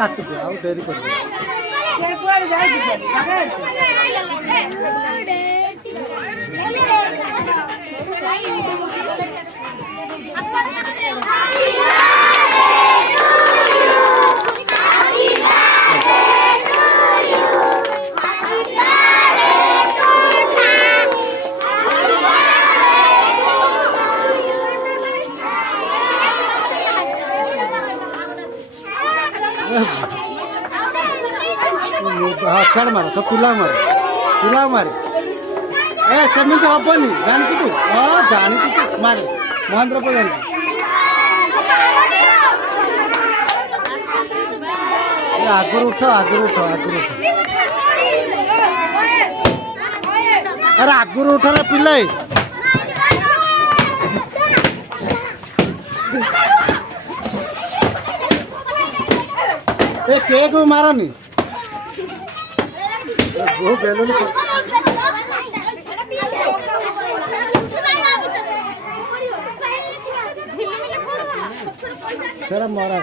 କାଟିଦିଅ ଆଉ ଡେରି କରିଦିଅ। हाँ छाड़ मार सब पिला मारे ए सेमिति हेनी जानी तू हाँ जानी तू मारे महेंद्र को जानी आगुर उठ अरे आगुर उठ रे पिला ए केक मारनी वो बेलून सर मारा